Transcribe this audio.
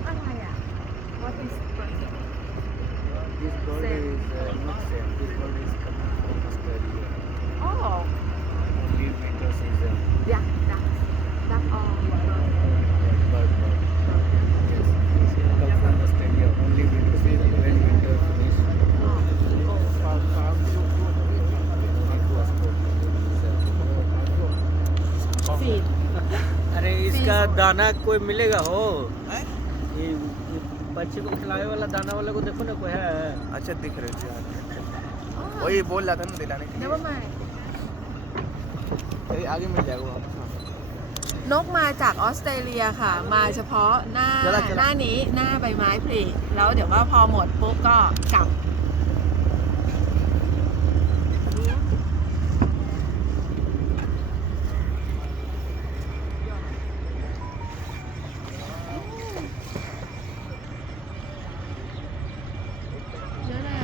กอะไรอ่ะ What is bird? This bird Same. is uh, not same. This bird is coming from Australia. Oh, Only winter season. yeah, duck. Duck or bird. That bird, bird. Yes, yes. Come from Australia. Only winter season. When winter finish, Oh, oh. not to Australia. Feed. अरे इसका दाना कोई मिलेगा हो हैं? ये ये बच्चे को खिलाने वाला दाना वाला को देखो ना कोई है अच्छा दिख रहे थे यार वही बोल रहा था ना दिलाने के लिए Never mind अरे आगे मिल जाएगा वहाँ นกมาจากออสเตรเลียค่ะ มาเฉพาะหน้า เจอละเจอละ หน้านี้หน้าใบไม้ผลิแล้วเดี๋ยวก็พอหมดปุ๊บก็กลับ